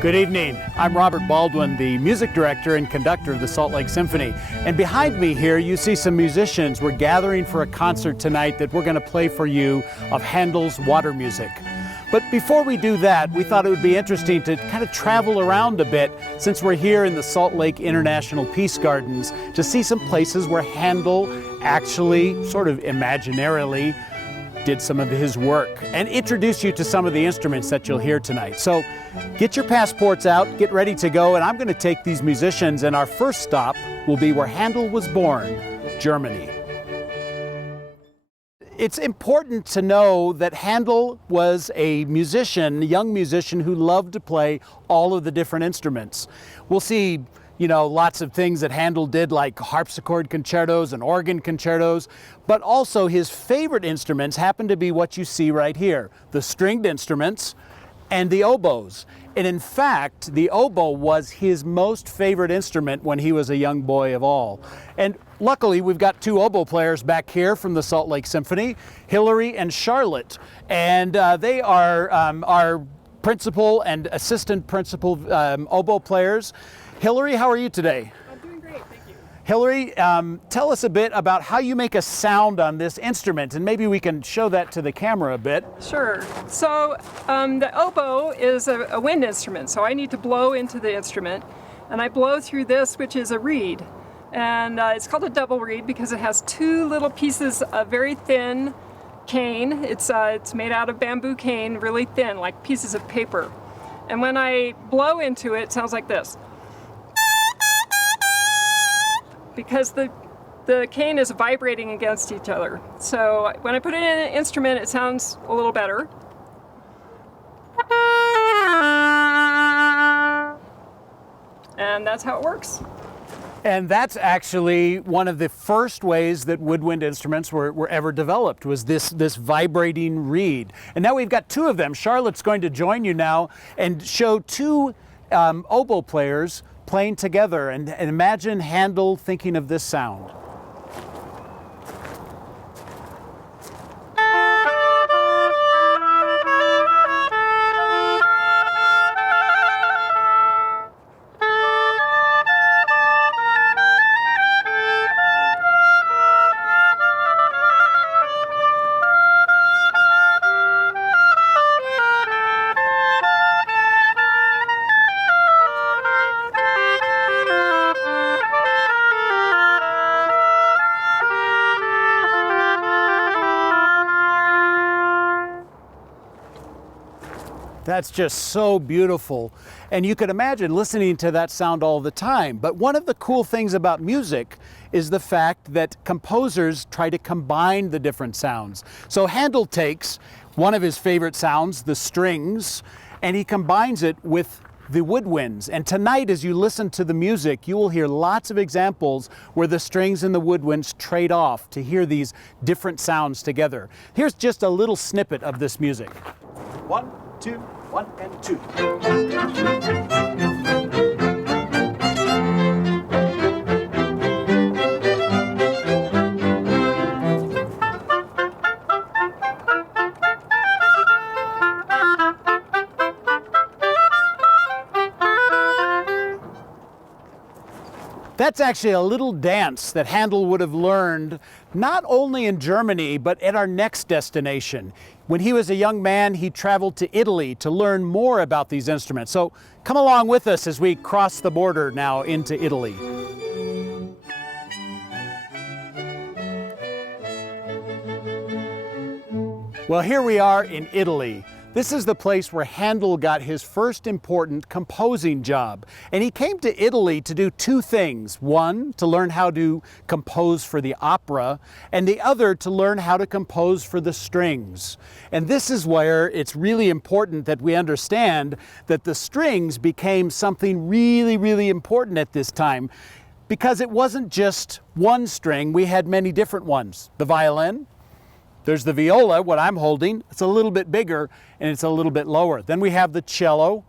Good evening. I'm Robert Baldwin, the music director and conductor of the Salt Lake Symphony. And behind me here, you see some musicians. We're gathering for a concert tonight that we're going to play for you of Handel's Water Music. But before we do that, we thought it would be interesting to kind of travel around a bit, since we're here in the Salt Lake International Peace Gardens, to see some places where Handel actually, sort of imaginarily, did some of his work and introduce you to some of the instruments that you'll hear tonight. So get your passports out, get ready to go, and I'm going to take these musicians, and our first stop will be where Handel was born, Germany. It's important to know that Handel was a musician, a young musician who loved to play all of the different instruments. We'll see lots of things that Handel did, like harpsichord concertos and organ concertos, but also his favorite instruments happen to be what you see right here, the stringed instruments and the oboes. And in fact, the oboe was his most favorite instrument when he was a young boy of all. And luckily, we've got two oboe players back here from the Salt Lake Symphony, Hillary and Charlotte. And they are our principal and assistant principal oboe players. Hillary, how are you today? I'm doing great, thank you. Hillary, tell us a bit about how you make a sound on this instrument, and maybe we can show that to the camera a bit. Sure. So the oboe is a wind instrument, so I need to blow into the instrument, and I blow through this, which is a reed. And it's called a double reed because it has two little pieces of very thin cane. It's made out of bamboo cane, really thin, like pieces of paper. And when I blow into it, it sounds like this. Because the cane is vibrating against each other. So when I put it in an instrument, it sounds a little better. And that's how it works. And that's actually one of the first ways that woodwind instruments were ever developed, was this vibrating reed. And now we've got two of them. Charlotte's going to join you now and show two oboe players playing together, and imagine Handel thinking of this sound. That's just so beautiful. And you could imagine listening to that sound all the time. But one of the cool things about music is the fact that composers try to combine the different sounds. So Handel takes one of his favorite sounds, the strings, and he combines it with the woodwinds. And tonight, as you listen to the music, you will hear lots of examples where the strings and the woodwinds trade off to hear these different sounds together. Here's just a little snippet of this music. 1, 2, 1 and 2. That's actually a little dance that Handel would have learned not only in Germany, but at our next destination. When he was a young man, he traveled to Italy to learn more about these instruments. So come along with us as we cross the border now into Italy. Well, here we are in Italy. This is the place where Handel got his first important composing job. And he came to Italy to do two things. One, to learn how to compose for the opera, and the other to learn how to compose for the strings. And this is where it's really important that we understand that the strings became something really, really important at this time, because it wasn't just one string. We had many different ones. The violin, there's the viola, what I'm holding. It's a little bit bigger and it's a little bit lower. Then we have the cello,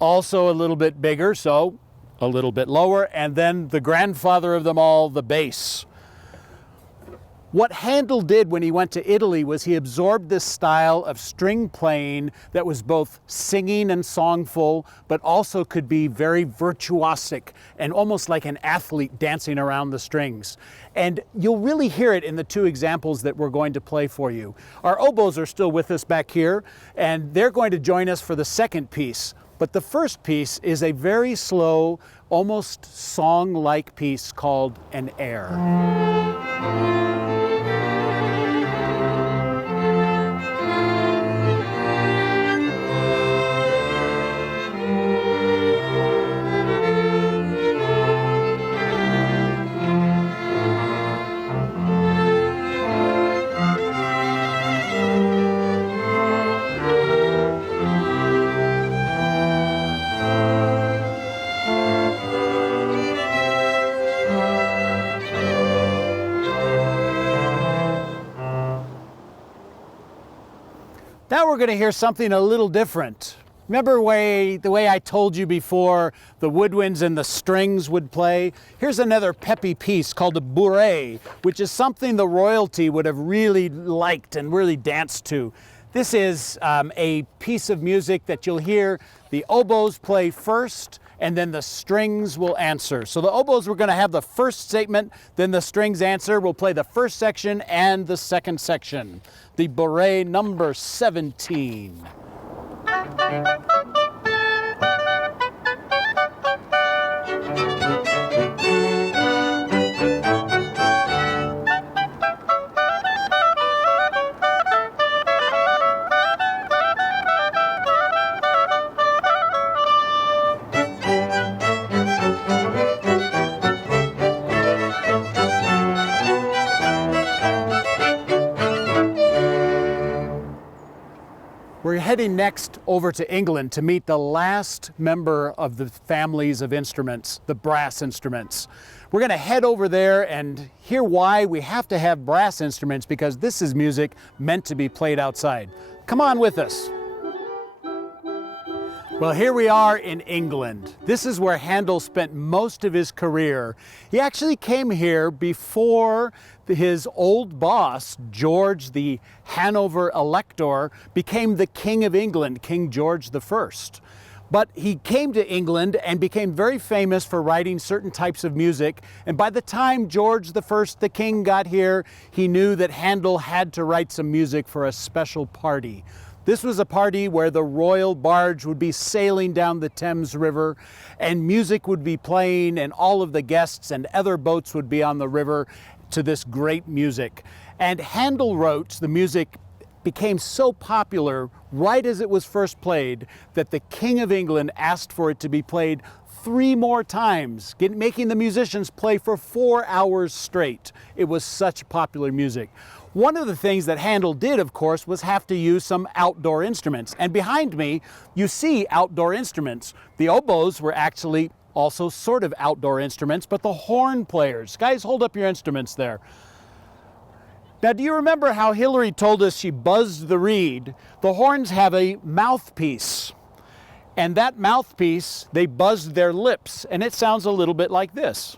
also a little bit bigger, so a little bit lower. And then the grandfather of them all, the bass. What Handel did when he went to Italy was he absorbed this style of string playing that was both singing and songful, but also could be very virtuosic and almost like an athlete dancing around the strings. And you'll really hear it in the two examples that we're going to play for you. Our oboes are still with us back here, and they're going to join us for the second piece. But the first piece is a very slow, almost song-like piece called an air. Now we're going to hear something a little different. Remember the way I told you before the woodwinds and the strings would play? Here's another peppy piece called a bourrée, which is something the royalty would have really liked and really danced to. This is a piece of music that you'll hear the oboes play first, and then the strings will answer. So the oboes, we're going to have the first statement, then the strings answer. We'll play the first section and the second section. The bourrée number 17. We're heading next over to England to meet the last member of the families of instruments, the brass instruments. We're going to head over there and hear why we have to have brass instruments, because this is music meant to be played outside. Come on with us. Well, here we are in England. This is where Handel spent most of his career. He actually came here before his old boss, George the Hanover Elector, became the King of England, King George I. But he came to England and became very famous for writing certain types of music. And by the time George I, the king, got here, he knew that Handel had to write some music for a special party. This was a party where the royal barge would be sailing down the Thames River, and music would be playing, and all of the guests and other boats would be on the river to this great music. And Handel wrote, the music became so popular right as it was first played that the King of England asked for it to be played 3 more times, making the musicians play for 4 hours straight. It was such popular music. One of the things that Handel did, of course, was have to use some outdoor instruments. And behind me, you see outdoor instruments. The oboes were actually also sort of outdoor instruments, but the horn players. Guys, hold up your instruments there. Now, do you remember how Hillary told us she buzzed the reed? The horns have a mouthpiece. And that mouthpiece, they buzzed their lips, and it sounds a little bit like this.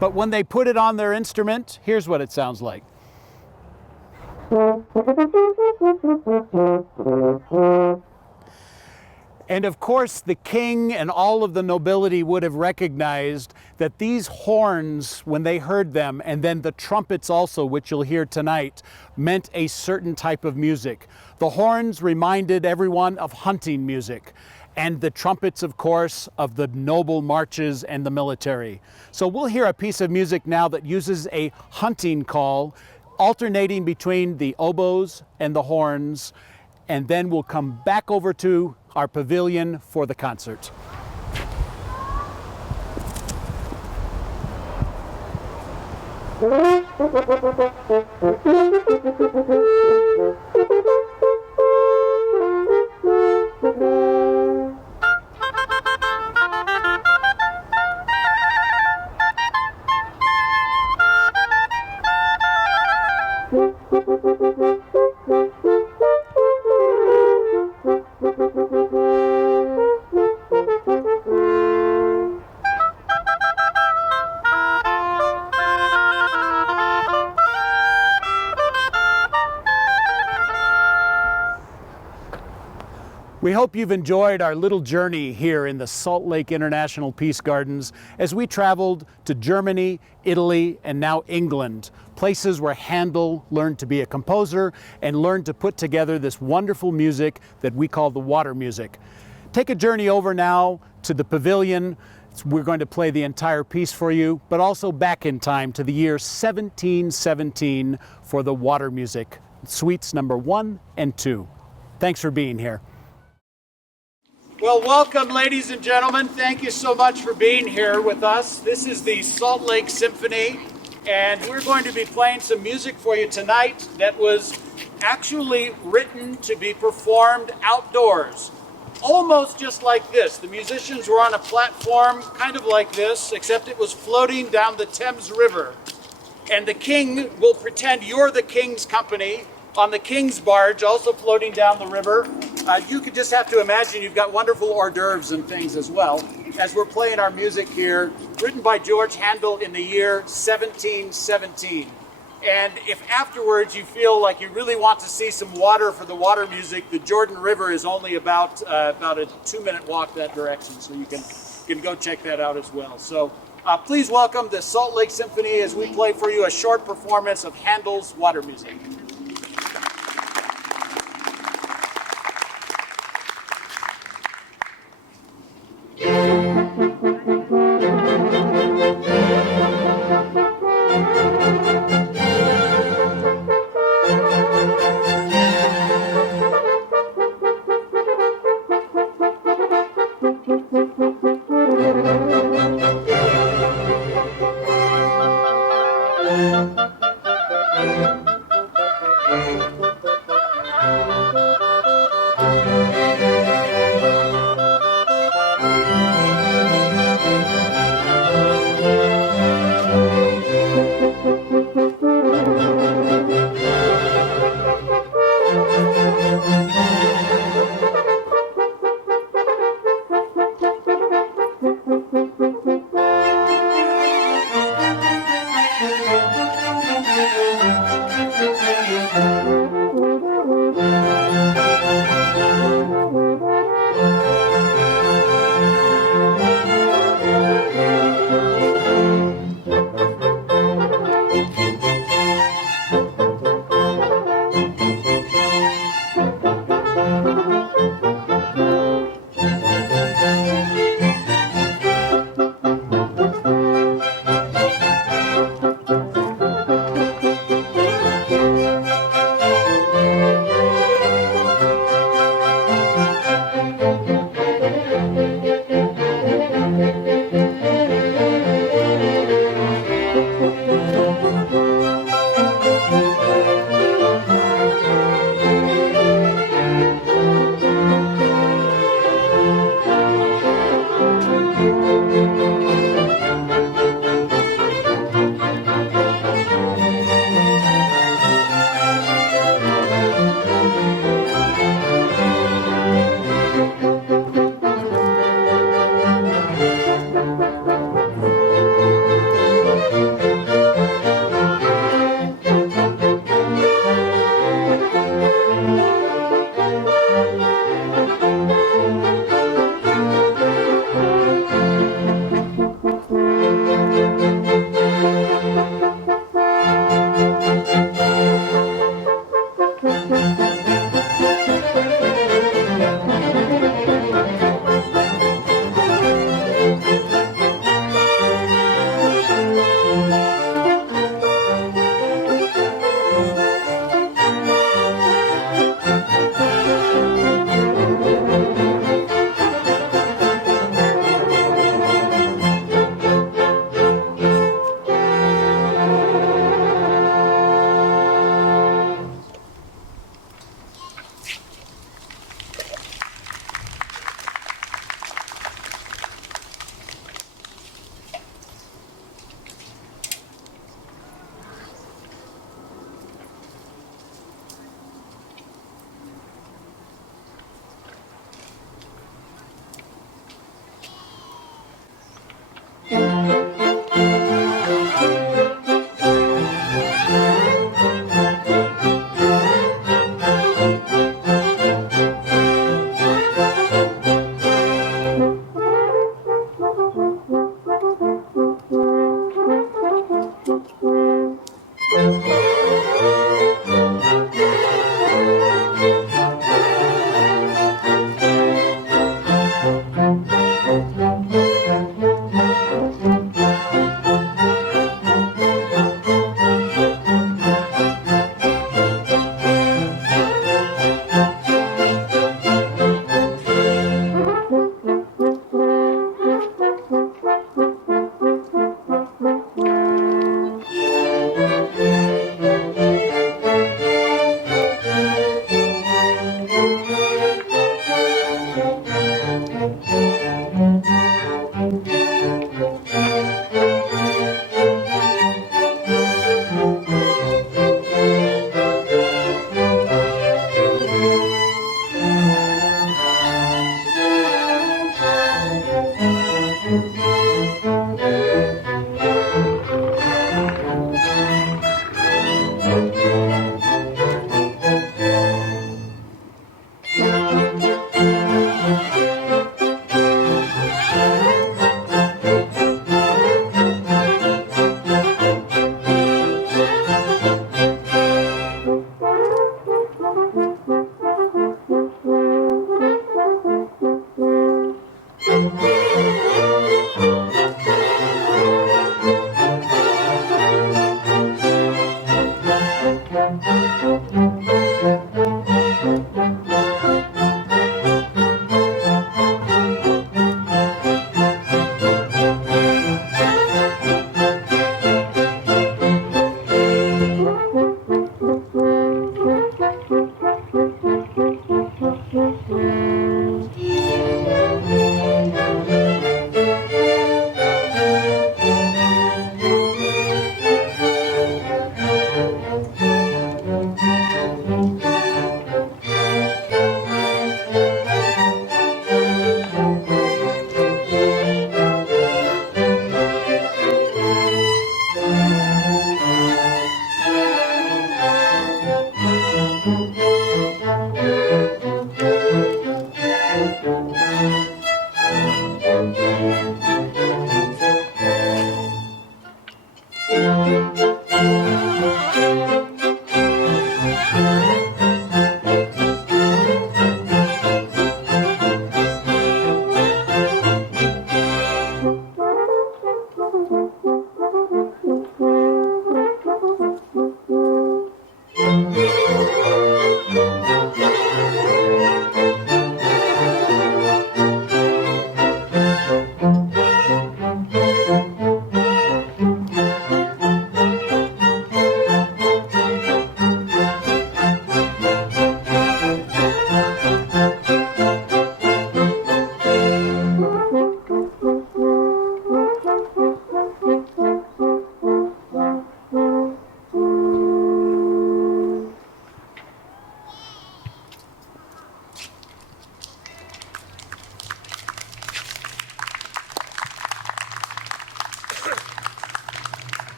But when they put it on their instrument, here's what it sounds like. And of course, the king and all of the nobility would have recognized that these horns, when they heard them, and then the trumpets also, which you'll hear tonight, meant a certain type of music. The horns reminded everyone of hunting music, and the trumpets, of course, of the noble marches and the military. So we'll hear a piece of music now that uses a hunting call, alternating between the oboes and the horns, and then we'll come back over to our pavilion for the concert. We hope you've enjoyed our little journey here in the Salt Lake International Peace Gardens as we traveled to Germany, Italy, and now England, places where Handel learned to be a composer and learned to put together this wonderful music that we call the water music. Take a journey over now to the pavilion. We're going to play the entire piece for you, but also back in time to the year 1717 for the water music, suites number 1 and 2. Thanks for being here. Well, welcome, ladies and gentlemen. Thank you so much for being here with us. This is the Salt Lake Symphony, and we're going to be playing some music for you tonight that was actually written to be performed outdoors. Almost just like this. The musicians were on a platform kind of like this, except it was floating down the Thames River. And the king will pretend you're the king's company on the king's barge, also floating down the river. You could just have to imagine you've got wonderful hors d'oeuvres and things as well, as we're playing our music here, written by George Handel in the year 1717. And if afterwards you feel like you really want to see some water for the water music, the Jordan River is only about a 2-minute walk that direction, so you can go check that out as well. So please welcome the Salt Lake Symphony as we play for you a short performance of Handel's water music.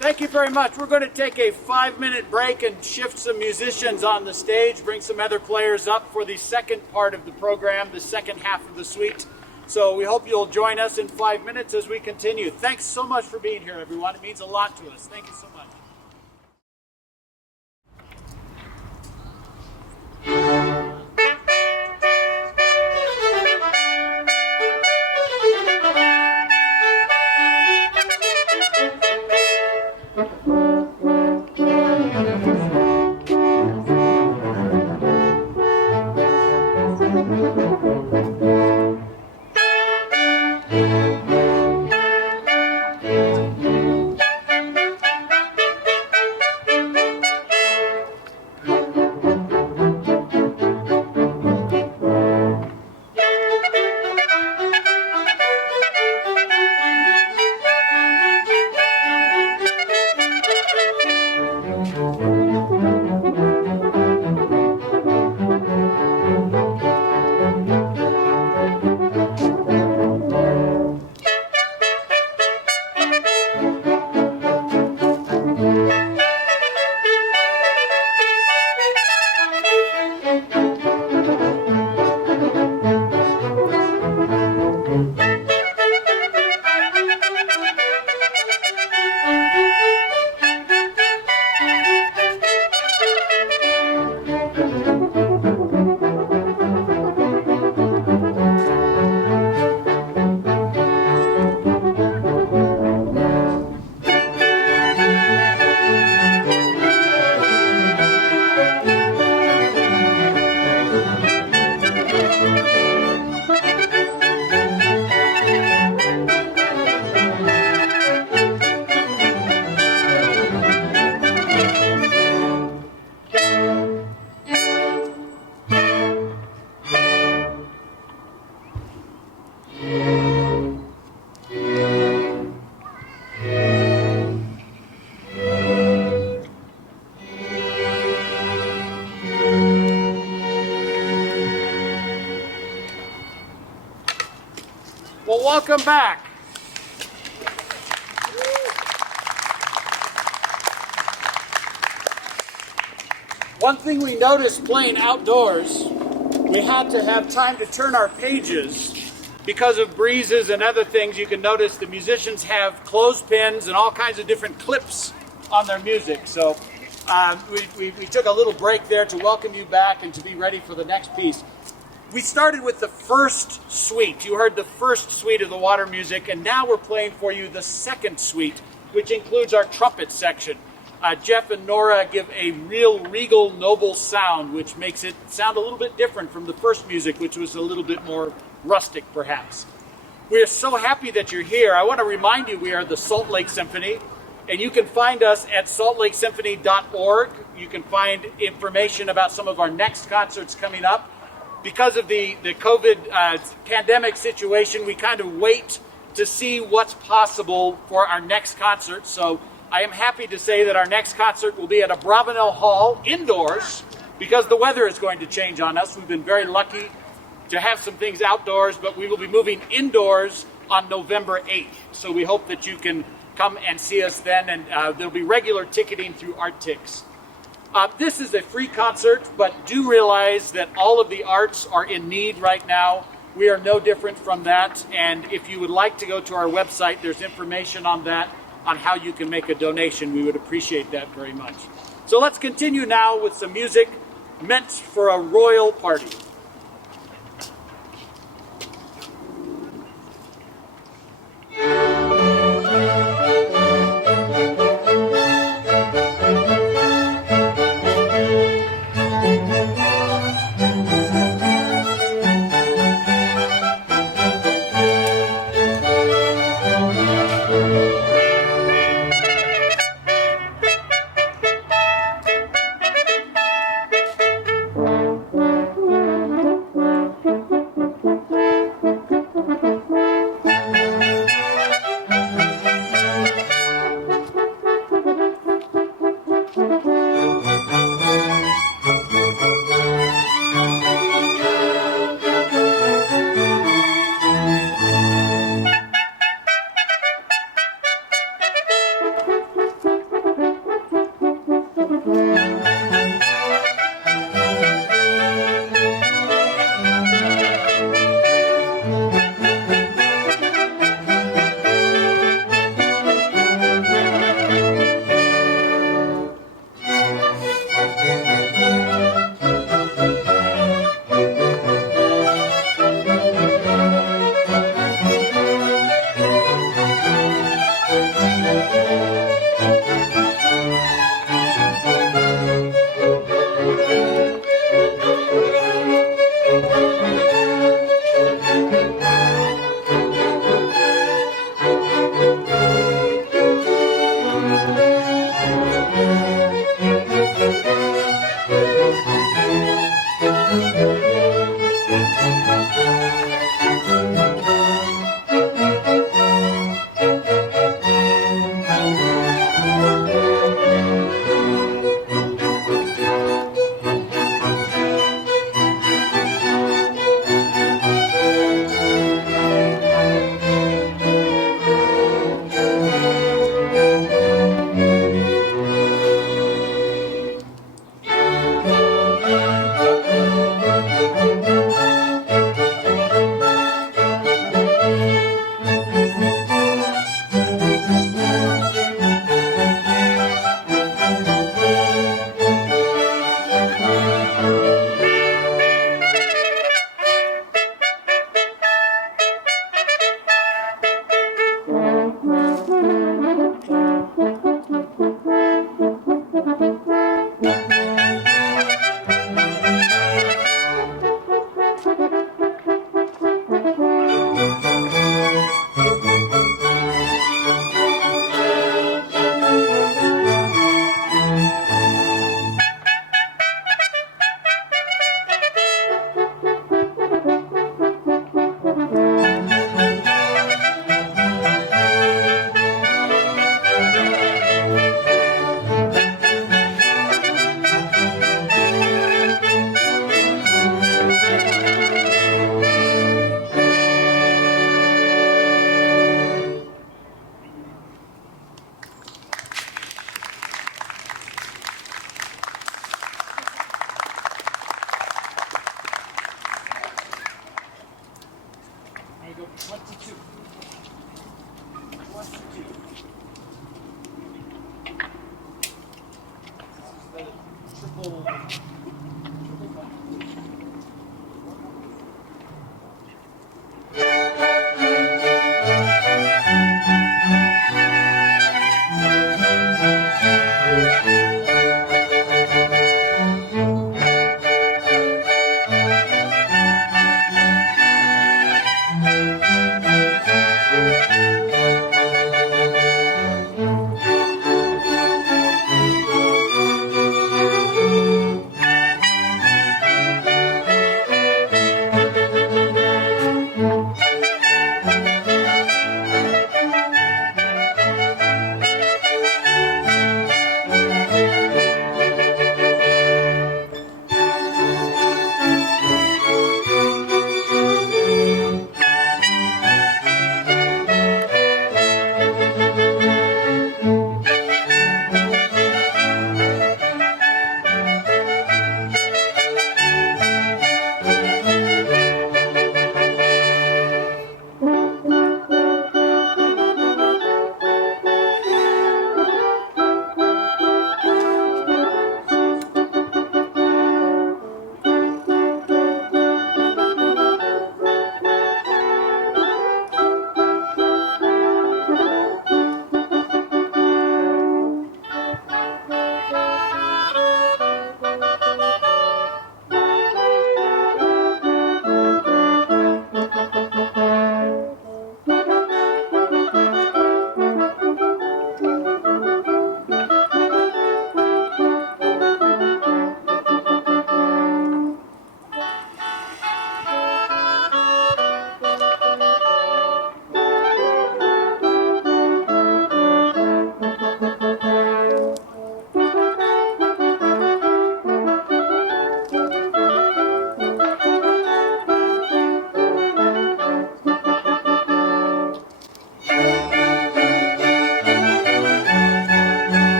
Thank you very much. We're going to take a 5-minute break and shift some musicians on the stage, bring some other players up for the second part of the program, the second half of the suite. So we hope you'll join us in 5 minutes as we continue. Thanks so much for being here, everyone. It means a lot to us. Thank you so much. Well, welcome back. One thing we noticed playing outdoors, we had to have time to turn our pages because of breezes and other things. You can notice the musicians have clothespins and all kinds of different clips on their music. So we took a little break there to welcome you back and to be ready for the next piece. We started with the first suite. You heard the first suite of the water music, and now we're playing for you the second suite, which includes our trumpet section. Jeff and Nora give a real regal, noble sound, which makes it sound a little bit different from the first music, which was a little bit more rustic, perhaps. We are so happy that you're here. I want to remind you we are the Salt Lake Symphony, and you can find us at saltlakesymphony.org. You can find information about some of our next concerts coming up. Because of the COVID pandemic situation, we kind of wait to see what's possible for our next concert. So I am happy to say that our next concert will be at a Bravenel Hall indoors because the weather is going to change on us. We've been very lucky to have some things outdoors, but we will be moving indoors on November 8th. So we hope that you can come and see us then, and there'll be regular ticketing through Arttix. This is a free concert, but do realize that all of the arts are in need right now. We are no different from that, and if you would like to go to our website, there's information on that, on how you can make a donation. We would appreciate that very much. So let's continue now with some music meant for a royal party.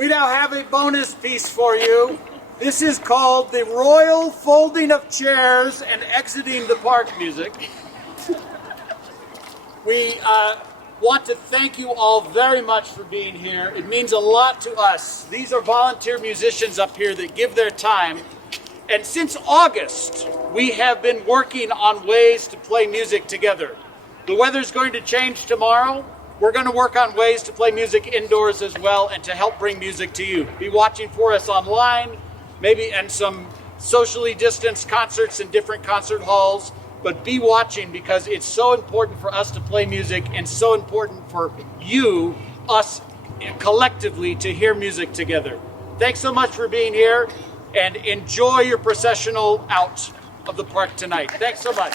We now have a bonus piece for you. This is called the Royal Folding of Chairs and Exiting the Park music. We want to thank you all very much for being here. It means a lot to us. These are volunteer musicians up here that give their time. And since August, we have been working on ways to play music together. The weather's going to change tomorrow. We're going to work on ways to play music indoors as well and to help bring music to you. Be watching for us online, maybe and some socially distanced concerts in different concert halls. But be watching because it's so important for us to play music and so important for you, us collectively, to hear music together. Thanks so much for being here and enjoy your processional out of the park tonight. Thanks so much.